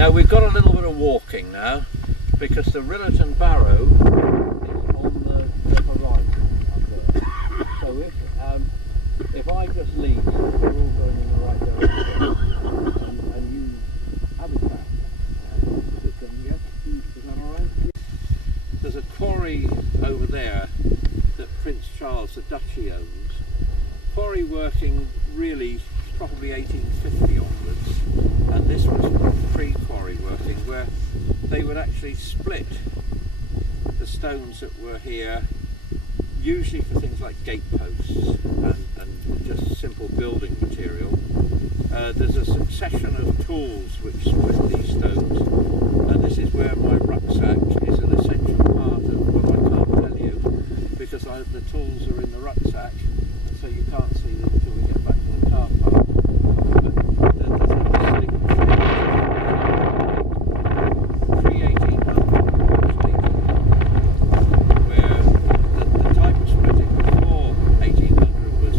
Now we've got a little bit of walking now, because the Rillet and Barrow is on the horizon up there. So if I just lead, we're all going in the right direction, and you have a track, you can, yes, is that all right? There's a quarry over there that Prince Charles, the Duchy, owns. Quarry working really probably 1850 onwards, and this was pre-quarry working, where they would actually split the stones that were here, usually for things like gateposts and just simple building material. There's a succession of tools which split these stones, and this is where my rucksack is an essential part of what I can't tell you, because the tools are in the rucksack, and so you can't see them until we get back to the car park. But there's a distinct pre-1800 where the type of splitting before 1800 was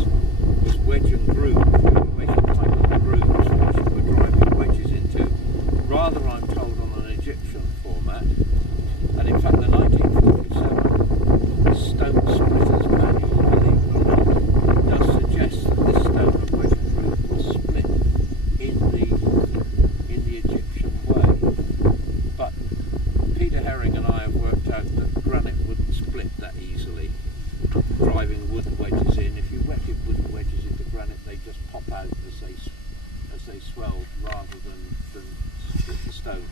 wedge and groove. We were making type of grooves which we were driving wedges into, rather, I'm told, on an Egyptian format. And in fact, the 1947 stone splitters manual, believe it or not, does suggest that this stone of wedge and groove was split in the Egyptian way. But Peter Herring and I have worked out that granite wouldn't split that easily, driving wooden wedges in. If you wedge wooden wedges into granite, they just pop out as they swell, rather than split the stone.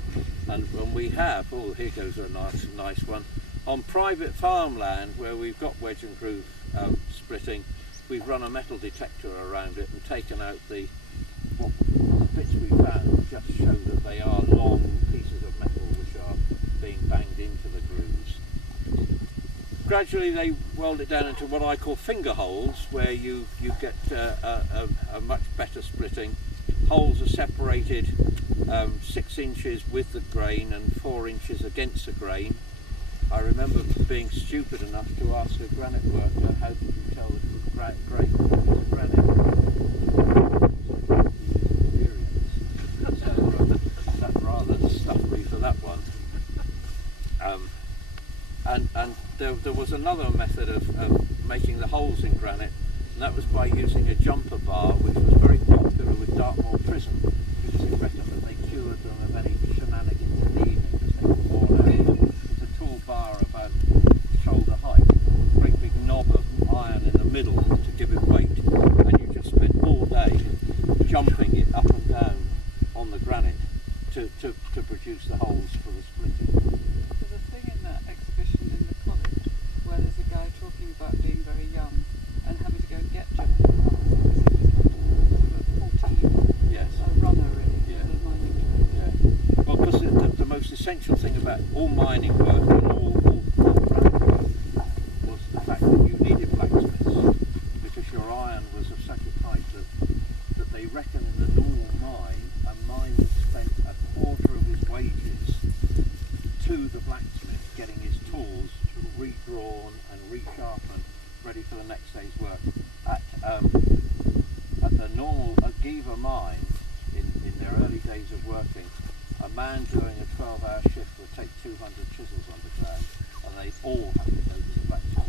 And we have, oh, here goes a nice one, on private farmland where we've got wedge and groove splitting, we've run a metal detector around it and taken out the bits we found. Just show that they are long pieces of metal which are being banged into the grooves. Gradually they weld it down into what I call finger holes, where you get a much better splitting. Holes are separated 6 inches with the grain and 4 inches against the grain. I remember being stupid enough to ask a granite worker, how did you tell that it was grain from granite? So that rather stuffed me for that one. And there was another method of making the holes in granite, and that was by using a jumper bar, which was very popular with Dartmoor Prison, because it reckoned that they cured them of any shenanigans in the evening because they were worn out. It's a tall bar about shoulder height, great big knob of iron in the middle to give it weight, and you just spent all day jumping it up and down on the granite to produce the holes for the splitting. There's a thing in that exhibition in the college where there's a guy talking about being very young and having to go and get jumper bars because he was 14. Yes. A runner, really. Yeah. For the mining trade. Yeah. Well, because the most essential thing about all mining work and all granite work was the fact that you needed blacksmiths, because your iron was of such a type that they reckon in the normal mine, a miner spent a quarter of his wages to the blacksmith getting his tools redrawn and resharpened, ready for the next day's work. At the normal Giva mine, in their early days of working, a man doing a 12-hour shift would take 200 chisels underground, and they all had to go to the blacksmith